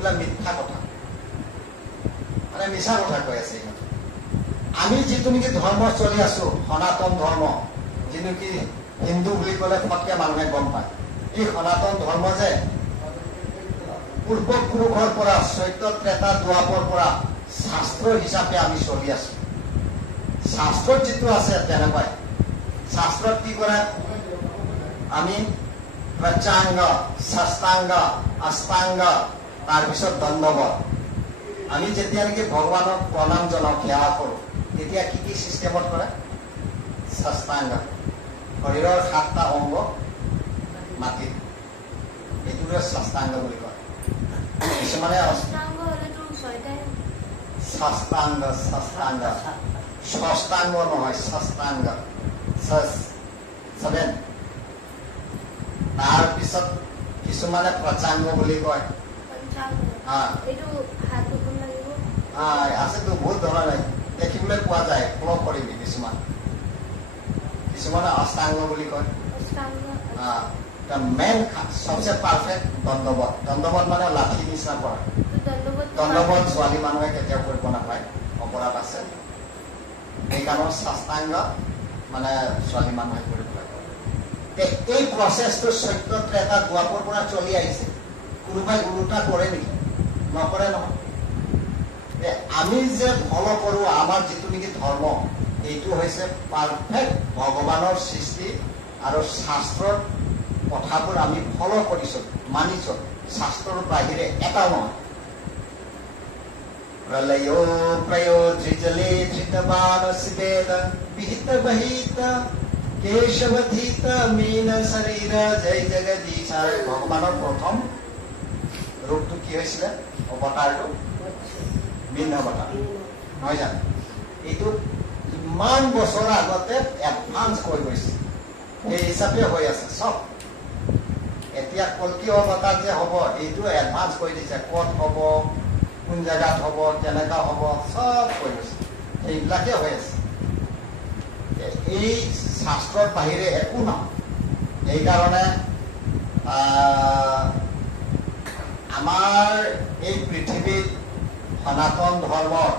এইবিলাক মিথ্যা কথা মানে মিছা কথা কৈ আছে ইহঁতে আমি যিটো নেকি ধৰ্ম চলি আছো সনাতন ধৰ্ম যি নেকি হিন্দু বুলি ক'লে ফটকে মানুহে গম পায় এই সনাতন ধৰ্ম যে পূৰ্বপুৰুষৰ পৰা চৈত্য ত্ৰেতা দ্বাপৰ পৰা শাস্ত্ৰ হিচাপে আমি চলি আছো শাস্ত্ৰত যিটো আছে তেনেকুৱাই শাস্ত্ৰত কি কৰে আমি প্ৰত্যাংগ ষষ্ঠাংগ অষ্টাংগ তাৰপিছত দণ্ডবত আমি যেতিয়া নেকি ভগৱানক প্ৰণাম জনাওঁ সেৱা কৰোঁ তেতিয়া কি কি চিষ্টেমত কৰে ষষ্ঠাংগ শৰীৰৰ 7টা অংগ মাটিত এইটোকে ষষ্ঠাংগ বুলি কয় কিছুমানে ষষ্ঠাংগ ষষ্ঠাংগ ষষ্ঠাংগ নহয় ষষ্ঠাংগ 7 তাৰপিছত কিছুমানে প্ৰচাংগ বুলি কয় আছেতো বহুত ধৰণৰ দেখিবলৈ পোৱা যায় ফল কৰিবি কিছুমানে অষ্টাংগ বুলি কয় মেইন সবচে পাৰফেক্ট দণ্ডবত মানে লাঠি নিচিনা কৰা দণ্ডবত ছোৱালী মানুহে কেতিয়াও কৰিব নাপায় অপৰাধ আছে সেইকাৰণে ষষ্ঠাংগ মানে ছোৱালী মানুহে কৰিব লাগে এই প্ৰচেছটো চৈত্য ত্ৰেতা দ্বাপৰ পৰা চলি আহিছে কোনোবাই উলোটা কৰে নেকি নকৰে নহয় আমি যে ফলো কৰো আমাৰ যিটো নেকি ধৰ্ম এইটো হৈছে পাৰফেক্ট ভগৱানৰ সৃষ্টি আৰু শাস্ত্ৰৰ কথাবোৰ আমি ফলো কৰিছো মানিছো শাস্ত্ৰৰ বাহিৰে এটাও নহয় প্ৰলয়ো প্ৰয়োজিজলে ধৃতবান সিবেদ বিহিত বহিত কেশৱধীত মীন শৰীৰ জয় জগদীশ ভগৱানৰ প্ৰথম ৰূপটো কি হৈছিলে অৱতাৰটো মীন অৱতাৰ নহয় জানো এইটো ইমান বছৰ আগতে এডভান্স হৈ গৈছে এই হিচাপে হৈ আছে চব এতিয়া কল্কি অৱতাৰ যে হ'ব এইটো এডভান্স কৰি দিছে ক'ত হ'ব কোন জেগাত হ'ব কেনেকা হ'ব চব হৈ গৈছে সেইবিলাকে হৈ আছে এই শাস্ত্ৰৰ বাহিৰে একো নহয় সেইকাৰণে আমাৰ এই পৃথিৱীত সনাতন ধৰ্মৰ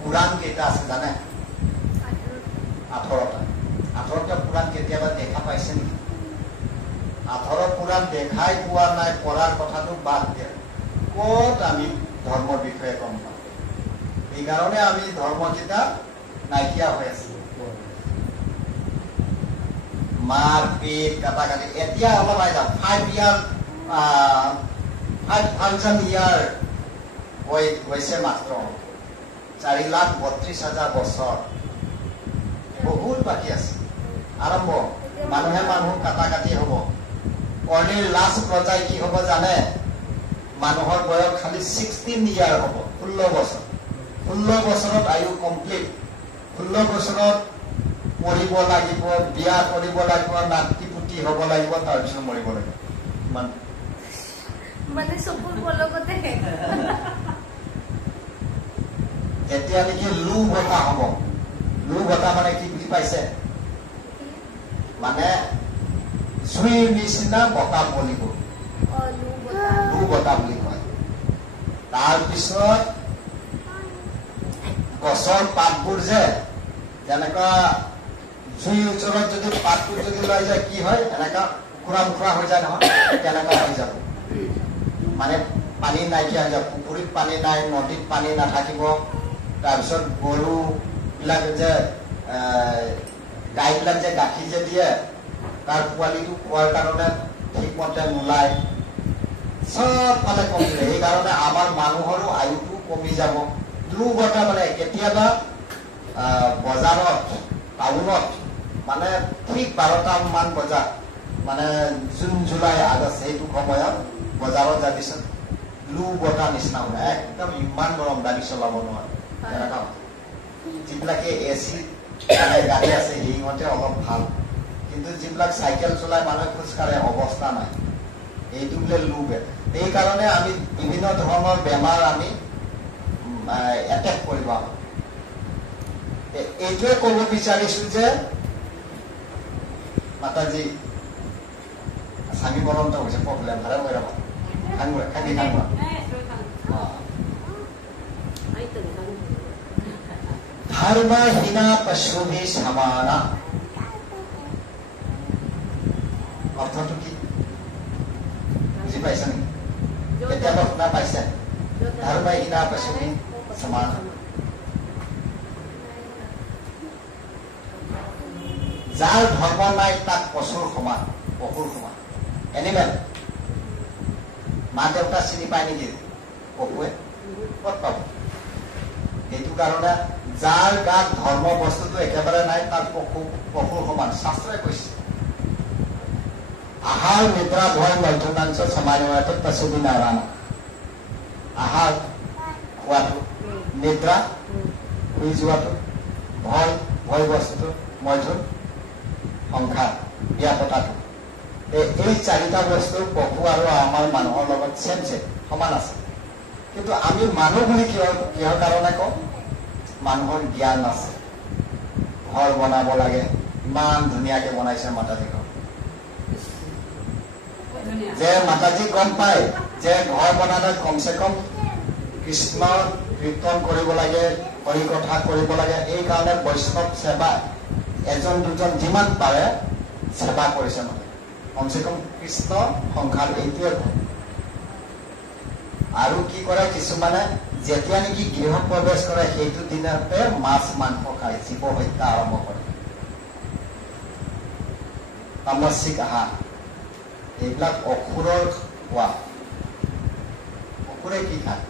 পুৰাণ কেইটা আছে জানে 18টা পুৰাণ কেতিয়াবা দেখা পাইছে নেকি 18 পুৰাণ দেখাই পোৱা নাই পঢ়াৰ কথাটো বাদ দিয়ে ক'ত আমি ধৰ্মৰ বিষয়ে গম পাওঁ সেইকাৰণে আমি ধৰ্মকেইটা নাইকিয়া হৈ আছো মাৰপিট কাটাকাটি এতিয়া অলপ আহি যাম 5,000 ইয়াৰ হৈছে মাত্ৰ 4,32,000 বছৰ বহুত বাকী আছে আৰম্ভ মানুহে মানুহ কাটাকাটি হ'ব কৰ্ণীৰ লাষ্ট পৰ্যায় কি হ'ব জানে মানুহৰ বয়স খালি 16 ইয়াৰ হ'ব 16 বছৰ 16 বছৰত আয়ু কমপ্লিট 16 বছৰত পঢ়িব লাগিব বিয়া কৰিব লাগিব নাতি পুতি হ'ব লাগিব তাৰপিছত মৰিব লাগিব মানে চকুৰ পলকতে যেতিয়া নেকি লু বতাহ হ'ব লু বতাহ মানে কি বুজি পাইছে মানে জুইৰ নিচিনা বতাহ বলিব লু বতাহ বুলি কয় তাৰপিছত গছৰ পাতবোৰ যে যেনেকুৱা জুইৰ ওচৰত যদি পাতটো যদি লৈ যায় কি হয় এনেকা খুৰা মুখৰা হৈ যায় নহয় তেনেকুৱা হৈ যাব মানে পানী নাইকিয়া হৈ যাব পুখুৰীত পানী নাই নদীত পানী নাথাকিব তাৰপিছত গৰু বিলাক যে গাইবিলাক যে গাখীৰ যে দিয়ে তাৰ পোৱালিটো খোৱাৰ কাৰণে ঠিকমতে নোলায় চব ফালে কমিলে সেইকাৰণে আমাৰ মানুহৰো আয়ুটো কমি যাব দুৰ্বতা মানে কেতিয়াবা বজাৰত টাউনত মানে ঠিক 12টামান বজাত মানে জুন জুলাই আগষ্ট সেইটো সময়ত বজাৰত যাবিচোন লু বতাহ নিচিনা মানে একদম ইমান গৰম গাড়ী চলাব নোৱাৰে তেনেকুৱা যিবিলাকে এচি গাড়ী আছে সিহঁতে অলপ ভাল কিন্তু যিবিলাক চাইকেল চলাই মানুহে খোজকাঢ়ে অৱস্থা নাই এইটো বোলে লু বেট সেইকাৰণে আমি বিভিন্ন ধৰণৰ বেমাৰ আমি এটেক কৰিব এইটোৱে ক'ব বিচাৰিছো যে মাতাজী স্বামী বৰন্ত হৈছে প্ৰব্লেম ভালে হৈ ৰ'ব খাংগুৰা ধৰ্মহীনা পশুভি সমানা। অৰ্থটো কি বুজি পাইছা নেকি? কেতিয়াবা শুনা পাইছে? ধৰ্মহীনা পশুভি সমানা। যাৰ ধৰ্ম নাই তাক পশুৰ সমান, পশুৰ সমান। এনিমেল। মা দেউতা চিনি পায় নেকি পশুৱে? ক'ত পাব? সেইটো কাৰণে যাৰ গাত ধৰ্ম বস্তুটো একেবাৰে নাই তাক পশুৰ সমান। শাস্ত্ৰই কৈছে আহাৰ নিদ্ৰা ভয় মধ্যমাংশ সমানয়ত পশুবি নাৰায়ণ। আহাৰ খোৱাটো, নিদ্ৰা শুই যোৱাটো, ভয় বস্তুটো, মধ্যম সংসাৰ বিয়া পতাটো, এই চাৰিটা বস্তু পশু আৰু আমাৰ মানুহৰ লগত চেম সমান আছে। কিন্তু আমি মানুহ বুলি কিহৰ কাৰণে কওঁ? মানুহৰ জ্ঞান আছে, ঘৰ বনাব লাগে, ইমান ধুনীয়াকে বনাইছে মাতাজী ঘৰ। যে মাতাজী গম পায় যে ঘৰ বনালে কমচে কম কৃষ্ণ কীৰ্তন কৰিব লাগে, হৰি কথা কৰিব লাগে। এই কাৰণে বৈষ্ণৱ সেৱা এজন দুজন যিমান পাৰে সেৱা কৰিছে মানে। কমচে কম কৃষ্ণ সংসাৰ এইটোৱে কয়। আৰু কি কৰে কিছুমানে যেতিয়া নেকি গৃহ প্ৰৱেশ কৰে সেইটো দিনতে মাছ মাংস খায়, জীৱ হত্যা আৰম্ভ কৰে। তামসিক আহাৰ, এইবিলাক অসুৰৰ খোৱা। অসুৰে কি খায়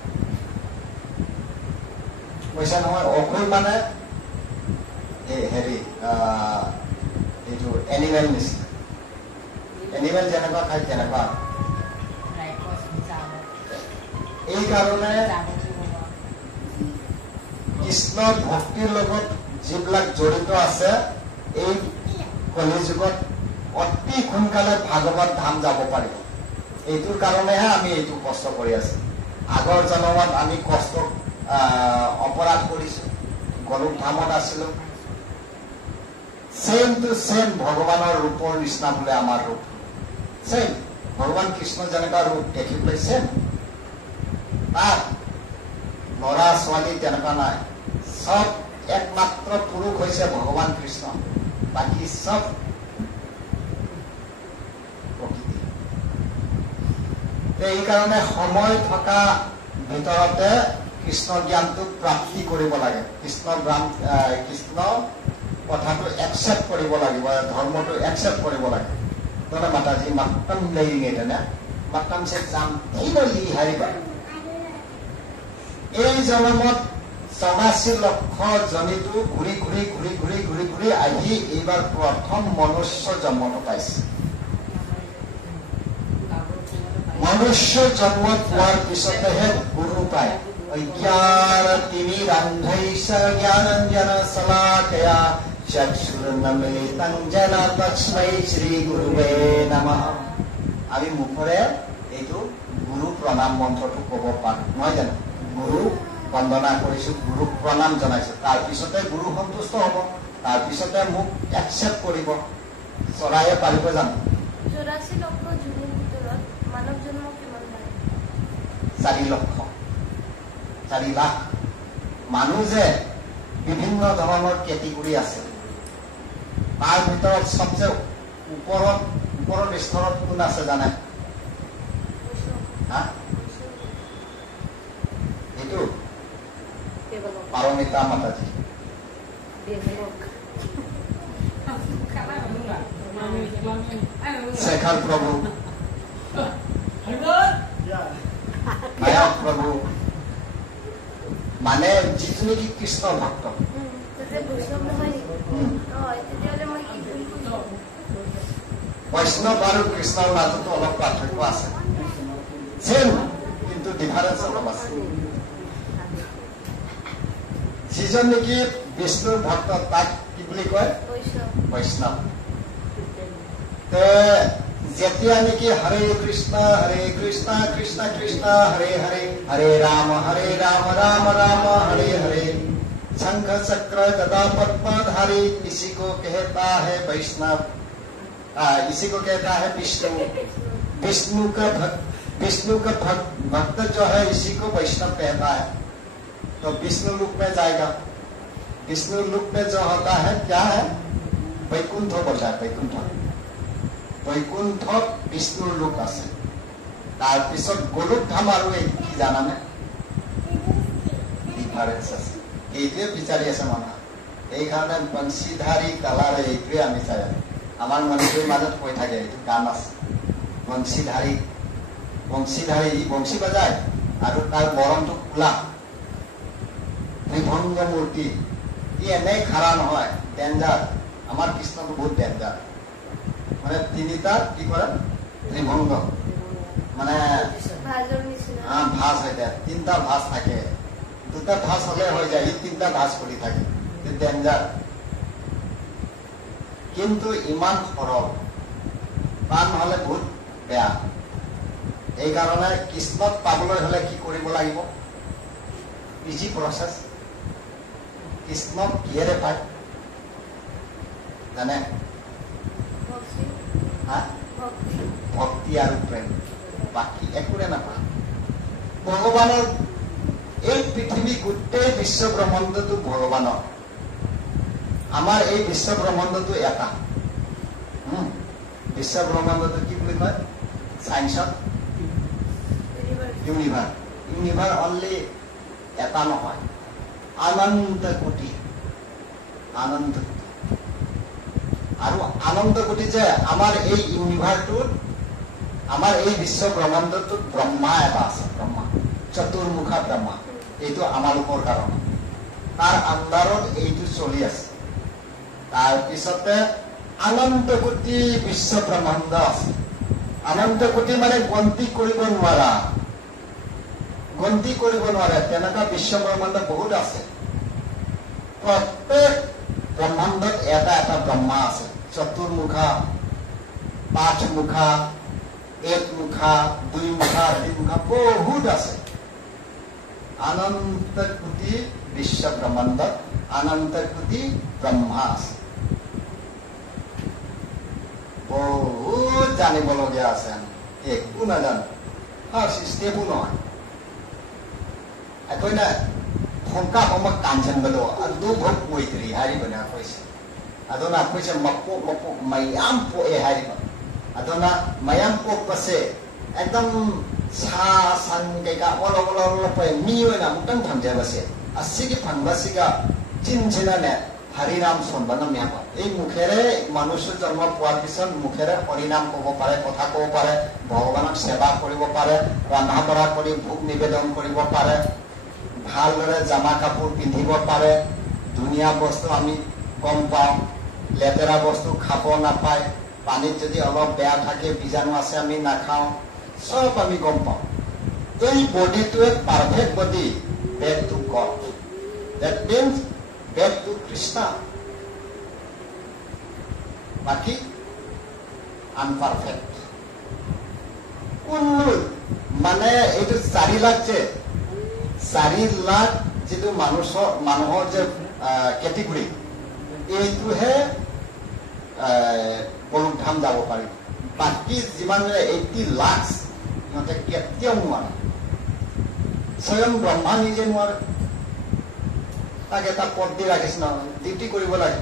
কৈছে নহয়? অসুৰ মানে এইটো এনিমেল নিচিনা। এনিমেল যেনেকুৱা খায় তেনেকুৱা। এই কাৰণে কৃষ্ণৰ ভক্তিৰ লগত যিবিলাক জড়িত আছে এই কলি যুগত অতি সোনকালে ভাগৱত ধাম যাব পাৰিব। এইটোৰ কাৰণেহে আমি এইটো কষ্ট কৰি আছো। আগৰ জন্মত আমি কষ্ট অপৰাধ কৰিছো, গৰুক ধামত আছিলো। চেম টু চেম ভগৱানৰ ৰূপৰ নিচিনা বোলে আমাৰ ৰূপ চেম। ভগৱান কৃষ্ণ যেনেকুৱা ৰূপ দেখিবলৈ চেম। তাত ল'ৰা ছোৱালী তেনেকুৱা নাই। চব একমাত্ৰ পুৰুষ হৈছে ভগৱান কৃষ্ণ, বাকী চব প্ৰকৃতি। এইকাৰণে সময় থকা ভিতৰতে কৃষ্ণ জ্ঞানটো প্ৰাপ্তি কৰিব লাগে। কৃষ্ণ কথাটো একচেপ্ট কৰিব লাগিব, ধৰ্মটো একচেপ্ট কৰিব লাগে। মানে মাতাজী মাত্তম লেৰিঙে না মাত্তম সে যাম লি হাৰিবা। এই জন্মত 84 লক্ষ জনীটো ঘূৰি ঘূৰি ঘূৰি ঘূৰি ঘূৰি ঘূৰি আহি এইবাৰ প্ৰথম মনুষ্য জন্মটো পাইছে। মনুষ্য জন্ম পোৱাৰ পিছতেহে গুৰু পায়। অজ্ঞান তিনি ৰান্ধৈছ জ্ঞানঞ্জন শলাকয়া চক্ষুৰ্নমিলিতং যেন তস্मै শ্ৰী গুৰুৱে নমঃ। আমি মুখৰে এইটো গুৰু প্ৰণাম মন্ত্ৰটো ক'ব পাৰো, নহয় জানো? গুৰু বন্দনা কৰিছো, গুৰুক প্ৰণাম জনাইছো, তাৰপিছতে গুৰু সন্তুষ্ট হব, তাৰপিছতে মোক একচেপ্ট কৰিব। চৰাইয়ে পাৰিব জানো? 84 লক্ষ জনীৰ ভিতৰত মানৱ জন্ম কিমান পাৰে? 4 লক্ষ, 4 লাখ মানুহ যে বিভিন্ন ধৰণৰ কেটেগৰী আছে। তাৰ ভিতৰত সবচে ওপৰৰ স্তৰত কোন আছে জানে? এইটো পাৰমিতা মাতাজী। শেখৰ প্ৰভু, নায়ক প্ৰভু, মানে যিটো নেকি কৃষ্ণ ভক্ত। বৈষ্ণৱ আৰু কৃষ্ণৰ মাজতো অলপ পাৰ্থক্য আছে, চেম কিন্তু ডিফাৰেন্স অলপ আছে। যিজন নেকি বিষ্ণুৰ ভক্ত তাক কি বুলি কয়? বৈষ্ণৱ। যেতিয়া নেকি হৰে কৃষ্ণ কৃষ্ণ কৃষ্ণ হৰে হৰে, হৰে ৰাম ৰাম राम हरे हरे, शंख चक्र गदा पद्मधारी, इसी को कहता है वैष्णव, इसी को कहता है विष्णु। विष्णु का भक्त जो है इसी को वैष्णव कहता है। तो विष्णु रूप में जाएगा। विष्णु लोक में जो होता है क्या है वैकुंठ बोलता है वैकुंठ वैकुंठ विष्णु लोक আছে तार पिছত गोलोक धाम আৰু কি জানানে ডিফাৰেন্স আছে এইটোৱে বিচাৰি আছে মানুহ এই কাৰণে বংশীধাৰী কালাৰ এইটোৱে আমি চাই আমাৰ মনটোৰ মাজত কৈ থাকে এইটো গান আছে বংশীধাৰী ই বংশী বজায় আৰু তাৰ বৰণটো কোলা ত্ৰিভঙ্গ মূৰ্তি ই এনেই খাৰা নহয় ডেঞ্জাৰ আমাৰ কৃষ্ণটো বহুত ডেঞ্জাৰ মানে তিনিটা কি কৰে ত্ৰিভঙ্গ মানে ভাঁজ হৈ যায় তিনিটা ভাঁজ থাকে দুটা ভাঁজ হলে হৈ যায় ই তিনিটা ভাঁজ কৰি থাকে ডেঞ্জাৰ কিন্তু ইমান সৰল পান হলে বহুত বেয়া এই কাৰণে কৃষ্ণক পাবলৈ হলে কি কৰিব লাগিব ইজি প্ৰচেছ কৃষ্ণক কিহেৰে পায় জানে ভক্তি আৰু প্ৰেম বাকী একোৰে নাপায় ভগৱানৰ এই পৃথিৱী গোটেই বিশ্ব ব্ৰহ্মাণ্ডটো ভগৱানৰ আমাৰ এই বিশ্ব ব্ৰহ্মাণ্ডটো এটা বিশ্ব ব্ৰহ্মাণ্ডটো কি বুলি কয় সায়েন্সত ইউনিভাৰ অনলি এটা নহয় অনন্ত কোটি আৰু আনন্দ কোটি যে আমাৰ এই ইউনিভাৰটোত আমাৰ এই বিশ্ব ব্ৰহ্মাণ্ডটোত ব্ৰহ্মা এটা আছে ব্ৰহ্মা চতুৰ্মুখা ব্ৰহ্মা এইটো আমালোকৰ কাৰণে তাৰ আন্দাৰত এইটো চলি আছে তাৰপিছতে অনন্ত কোটি বিশ্ব ব্ৰহ্মাণ্ড আছে অনন্ত কোটি মানে গন্তি কৰিব নোৱাৰে তেনেকুৱা বিশ্ব ব্ৰহ্মাণ্ড বহুত আছে প্ৰত্যেক ব্ৰহ্মাণ্ডত এটা এটা ব্ৰহ্মা আছে চতুৰ্মুখা পাঁচমুখা একমুখা দুইমুখা তিনিমুখা বহুত আছে অনন্ত কোটি বিশ্ব ব্ৰহ্মাণ্ডত অনন্ত কোটি ব্ৰহ্মা আছে বহুত জানিবলগীয়া আছে একো নাজানো চিষ্টেমো নহয় ꯑꯩꯈꯣꯏꯅ ꯈꯣꯡꯀꯥꯞ ꯑꯃ ꯀꯥꯟꯁꯤꯟꯕꯗꯣ ꯑꯗꯨꯐꯥꯎ ꯑꯣꯏꯗ꯭ꯔꯤ ꯍꯥꯏꯔꯤꯕꯅꯦ ꯑꯩꯈꯣꯏꯁꯦ ꯑꯗꯨꯅ ꯑꯩꯈꯣꯏꯁꯦ ꯃꯄꯣꯛ ꯃꯌꯥꯝ ꯄꯣꯛꯑꯦ ꯍꯥꯏꯔꯤꯕ ꯑꯗꯨꯅ ꯃꯌꯥꯝ ꯄꯣꯛꯄꯁꯦ एकदम सा सन कईका ओलप मी अमुक्तंग फंगजबसे असिगी फंगबसिगा चिनसिनाने हरिनाम सोनबनम याबा ए मुखेरे मनुष्य जन्म पुआर पिছত मुखेरे हरिनाम कब पारे कथा कब पारे भगवानक सेवा करिब पारे रंधा बढा करि भोग निवेदन करिब पारे भालदरे जामा कापोर पिंधिब पारे दुनिया वस्तु आमी गम पाओ लेतेरा वस्तु खाब नापाय पानीत जदि अलप बेया थाके बीजाणु आछे आमी नाखाओ सब आमी गम पाओ এই বডিটোৱে perfect body back to God that means back to Krishna. Baki unperfect. Kullu mane etu 4 lakh je 4 lakh jetu manuhor je category etu he polukdham jabo pari. Baki jiman 80 lakhs note ketyao nuare. Swayam Brahma nije nuare. তাকে এটা পদ দি ৰাখিছ ন duty কৰিব লাগে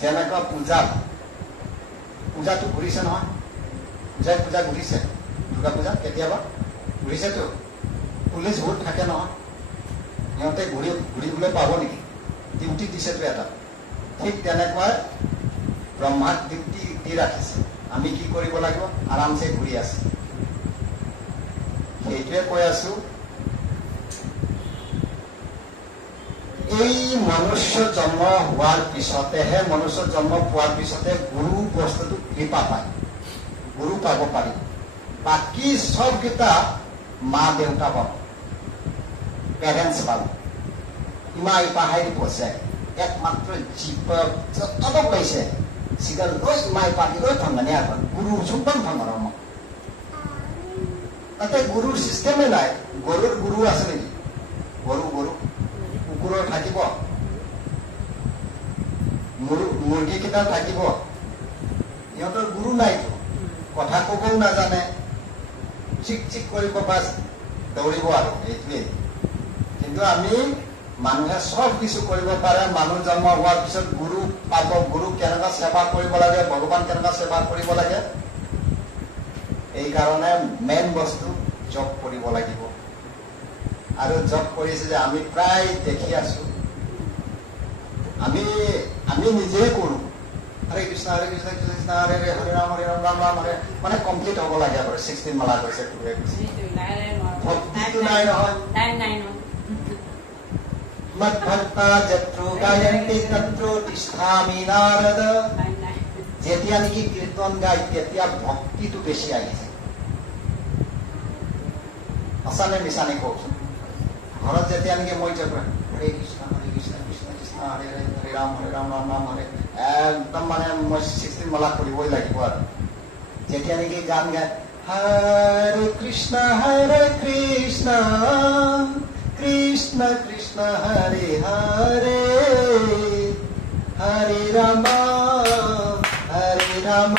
যেনেকুৱা পূজাটো ঘূৰিছে নহয় পূজা ঘূৰিছে দুৰ্গা পূজা কেতিয়াবা ঘূৰিছেতো পুলিচ বহুত থাকে নহয় সিহঁতে ঘূৰিবলৈ পাব নেকি ডিউটি দিছেতো এটা ঠিক তেনেকুৱাই ব্ৰহ্মাক ডিউটি দি ৰাখিছে আমি কি কৰিব লাগিব আৰামছে ঘূৰি আছে সেইটোৱে কৈ আছো এই মনুষ্য জন্ম হওয়ার পিছতেহে মনুষ্য জন্ম পাওয়ার পিছতে গুরু বস্তুটো কৃপা পায় গুরু পাব পারি বাকি সব কিতা মা দেউতা পাব প্যারেন্টস পাব ইমা ইপা হাইরি পছে একমাত্র জীব যত পাইছে সিগাল লই ইমা ইপা লই থাঙ্গানি আর গুরু সুপন থাঙ্গারম তাতে গুরুর সিস্টেমে নাই গরুর গুরু আছে নাকি গরু কুকুৰৰ থাকিব মুৰ্গী কেইটা থাকিব সিহঁতৰ গুৰু নাইতো কথা কবও নাজানে চিক চিক কৰিব বাছ দৌৰিব আৰু এইটোৱে কিন্তু আমি মানুহে সব কিছু কৰিব পাৰে মানুহ জন্ম হোৱাৰ পিছত গুৰু পাব গুৰু কেনেকুৱা সেৱা কৰিব লাগে ভগৱান কেনেকুৱা সেৱা কৰিব লাগে এই কাৰণে মেইন বস্তু জপ কৰিব লাগিব আৰু জপ কৰিছে যে আমি প্ৰায় দেখি আছো আমি নিজে কৰো হৰে কৃষ্ণ কৃষ্ণ কৃষ্ণ হৰে হৰে ৰাম ৰাম ৰাম হৰে মানে কমপ্লিট হ'ব লাগে আৰু 16 মালা কৈছে ভক্তিটো নাই নহয় মদ্ভক্তা যত্ৰো গায়ন্তি তত্ৰো তিষ্ঠামি নাৰদ যেতিয়া নেকি কীৰ্তন গায় তেতিয়া ভক্তিটো বেছি আহিছে আছানে মিছানে কওকচোন ঘৰত যেতিয়া নেকি মই যে হৰে কৃষ্ণ কৃষ্ণ কৃষ্ণ হৰে হৰে ৰাম ৰাম ৰাম হৰে একদম মানে মই 16 মালা কৰিবই লাগিব আৰু যেতিয়া নেকি গান গায় হৰে কৃষ্ণ কৃষ্ণ কৃষ্ণ হৰে হৰে হৰে ৰাম ৰাম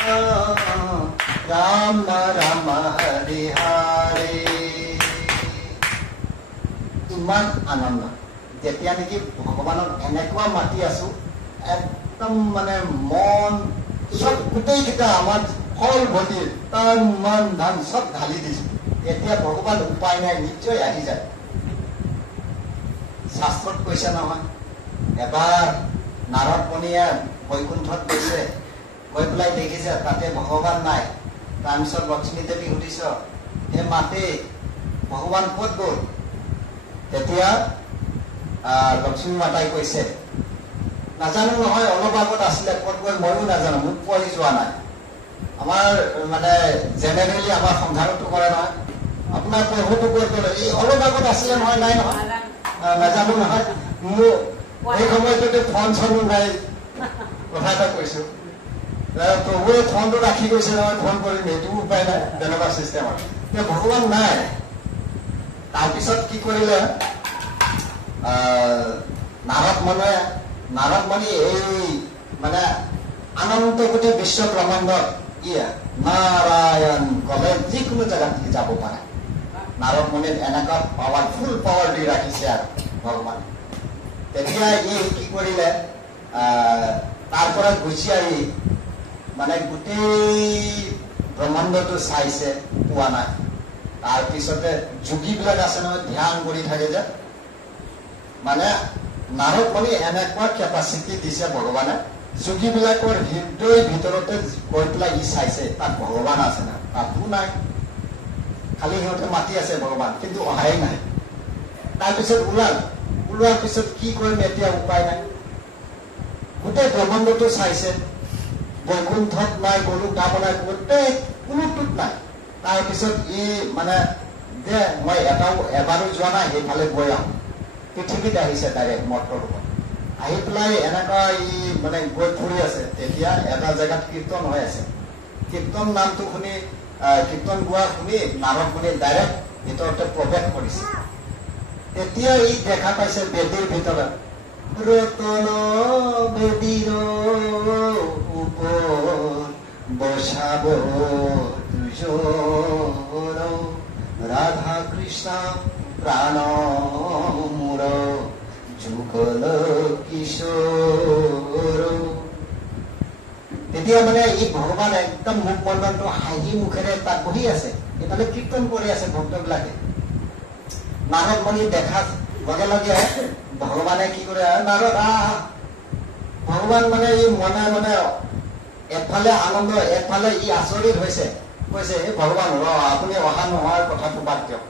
ৰাম হৰে হৰে ইমান আনন্দ যেতিয়া নেকি ভগৱানক এনেকুৱা মাতি আছো একদম মানে মন সব গোটেইকেইটা আমাৰ ফল ভতিৰ তন মন ধন সব ঢালি দিছো এতিয়া ভগৱান উপায় নাই নিশ্চয় আহি যায় শাস্ত্ৰত কৈছে নহয় এবাৰ নাৰদ মুনিয়ে বৈকুণ্ঠত গৈছে গৈ পেলাই দেখিছে তাতে ভগৱান নাই তাৰপিছত লক্ষ্মী দেৱী সুধিছ হে মাতে ভগৱান ক'ত গ'ল তেতিয়া লক্ষ্মী মাতাই কৈছে নাজানো নহয় অলপ আগত আছিলে ক'ত গ'ল ময়ো নাজানো মোক পোৱালি যোৱা নাই আমাৰ মানে জেনেৰেলি আমাৰ সংসাৰতো কৰে নহয় আপোনাৰ প্ৰভুটো ক'ত গ'ল এই অলপ আগত আছিলে নহয় নাই নহয় নাজানো নহয় মোৰ এই সময়টোতে ফোন চনো নাই কথা এটা কৈছো প্ৰভুৱে ফোনটো ৰাখি গৈছে নহয় ফোন কৰিম এইটো উপায় নাই তেনেকুৱা চিষ্টেম আৰু ভগৱান নাই তাৰপিছত কি কৰিলে নাৰদ মুনি এই মানে আনন্দ গোটেই বিশ্ব ব্ৰহ্মাণ্ডত নাৰায়ণ কলে যিকোনো জেগাত যাব পাৰে নাৰদ মুনিত এনেকুৱা পাৱাৰফুল পাৱাৰ দি ৰাখিছে আৰু ভগৱান তেতিয়া কি কৰিলে তাৰ পৰা গুচি আহি মানে গোটেই ব্ৰহ্মাণ্ডটো চাইছে পোৱা নাই তাৰপিছতে যোগীবিলাক আছে নহয় ধ্যান কৰি থাকে যে মানে নাৰদ মুনি এনেকুৱা কেপাচিটি দিছে ভগৱানে যোগীবিলাকৰ হৃদয়ৰ ভিতৰতে গৈ পেলাই চাইছে তাত ভগৱান আছে না তাতো নাই খালি সিহঁতে মাতি আছে ভগৱান কিন্তু অহাই নাই তাৰপিছত ওলোৱাৰ পিছত কি কৰিম এতিয়া উপায় নাই গোটেই ব্ৰহ্মাণ্ডটো চাইছে বৈকুণ্ঠত নাই গৰুকা বনাই গোটেই কোনোটোত নাই তাৰপিছত মানে যে মই এবাৰো যোৱা নাই সেইফালে গৈ আহোঁ পৃথিৱীত আহিছে ডাইৰেক্ট মটৰ ৰূপত আহি পেলাই এনেকুৱা মানে গৈ ফুৰি আছে তেতিয়া এটা জেগাত কীৰ্তন হৈ আছে কীৰ্তন নামটো শুনি কীৰ্তন গোৱা শুনি নাৰদ মুনি ডাইৰেক্ট ভিতৰতে প্ৰৱেশ কৰিছে তেতিয়া দেখা পাইছে বেদীৰ ভিতৰত ৰতন বেদীৰ ওপৰত বসাব দুজৰ ৰাধা কৃষ্ণ প্ৰাণ মোৰ যুগল কিশোৰ তেতিয়া মানে ভগৱান একদম মুখ মণ্ডলটো হাঁহি মুখেৰে তাত বহি আছে এইফালে কীৰ্তন কৰি আছে ভক্তবিলাকে নাৰদ মুনি দেখাত লগে লগে ভগৱানে কি কৰে নাৰদ ভগৱান মানে মনে মনে এফালে আনন্দ এফালে আচৰিত হৈছে কৈছে হে ভগৱান আপুনি অহা নোহোৱাৰ কথাটো বাদ দিয়ক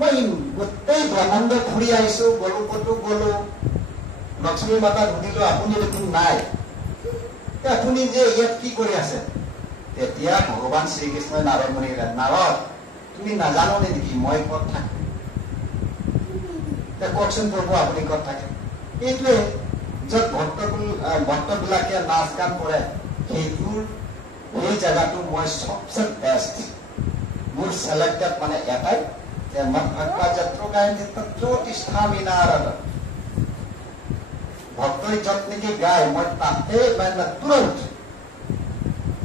মই গোটেই ব্ৰহ্মাণ্ড ফুৰি আহিছো গলো কতো গলো লক্ষ্মী মাতাক সুধিলো আপুনি দেখোন নাই আপুনি যে ইয়াত কি কৰি আছে তেতিয়া ভগৱান শ্ৰীকৃষ্ণই নাৰদ মুনিক নাৰদ তুমি নাজানো নেকি মই ক'ত থাকো কওকচোন প্ৰভু আপুনি ক'ত থাকে এইটোৱে য'ত ভক্তবিলাকে নাচ গান কৰে সেই জেগাটো মই চবচে বেষ্ট মোৰ চিলেক্টেড মানে এটাই যে মদ্ভক্তা যত্ৰো গায়ন্তি তত্ৰো তিষ্ঠামি নাৰদ ভক্তই য'ত নেকি গায় মই তাতে মানে তুৰন্ত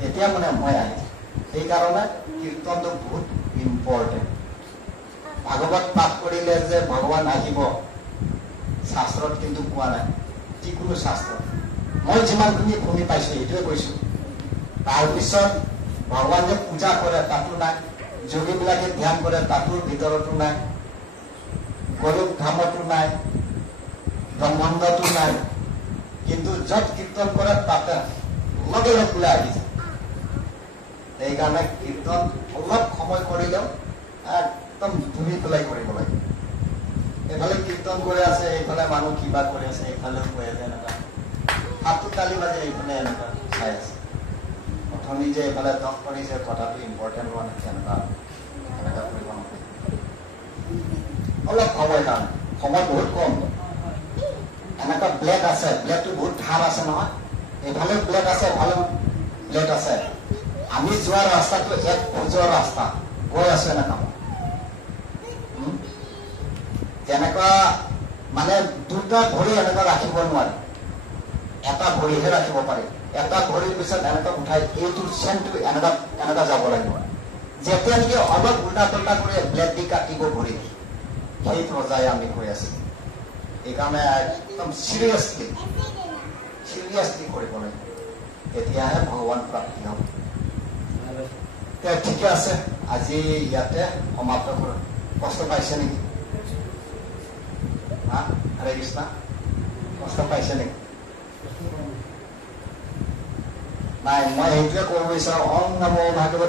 এতিয়া মানে মই আহিছো সেইকাৰণে কীৰ্তনটো বহুত ইম্পৰ্টেণ্ট ভাগৱত পাঠ কৰিলে যে ভগৱান আহিব শাস্ত্ৰত কিন্তু কোৱা নাই যিকোনো শাস্ত্ৰ মই যিমানখিনি শুনি পাইছো এইটোৱে কৈছো তাৰপিছত ভগৱান যে পূজা কৰে তাতো নাই যোগীবিলাকে ধ্যান কৰে তাতোৰ ভিতৰতো নাই গৰুক ধামতো নাই ব্ৰহ্মাণ্ডতো নাই কিন্তু য'ত কীৰ্তন কৰে তাতে লগে লগ ওলাই আহিছে সেইকাৰণে কীৰ্তন অলপ সময় কৰিলেও একদম ধুই পেলাই কৰিব লাগে এইফালে কীৰ্তন কৰি আছে এইফালে মানুহ কিবা কৰি আছে এইফালেও কৈ আছে এনেকুৱা হাতটো তালি বাজে এইফালে এনেকুৱা চাই আছে অথনি যে এইফালে টক কৰিছে কথাটো ইম্পৰ্টেণ্ট হোৱা নাই এনেকুৱা এনেকুৱা কৰিব নালাগে অলপ সময় কাৰণে সময় বহুত কম এনেকুৱা ব্লেড আছে ব্লেডটো বহুত ধাৰ আছে নহয় এইফালেও ব্লেড আছে এফালেও ব্লেড আছে আমি যোৱা ৰাস্তাটো এক খোজৰ ৰাস্তা গৈ আছো এনেকুৱা যেনেকুৱা মানে দুটা ভৰি এনেকুৱা ৰাখিব নোৱাৰি এটা ভৰিহে ৰাখিব পাৰি এটা ভৰিৰ পিছত এনেকুৱা উঠাই এইটো চেনটো এনেকুৱা এনেকুৱা যাব লাগিব যেতিয়া নেকি অলপ উল্টা পুল্টা কৰি ব্লেড দি কাটিব ভৰি সেই পৰ্যায়ে আমি গৈ আছো এইকাৰণে একদম চিৰিয়াছলি কৰিব লাগিব তেতিয়াহে ভগৱান প্ৰাপ্তি হ'ব ঠিকে আছে আজি ইয়াতে সমাপ্ত কৰোঁ কষ্ট পাইছে নেকি হৰে কৃষ্ণ কষ্ট পাইছে নেকি নাই মই সেইটোৱে কৰিব বিচাৰো ওম নমো ভাগৱত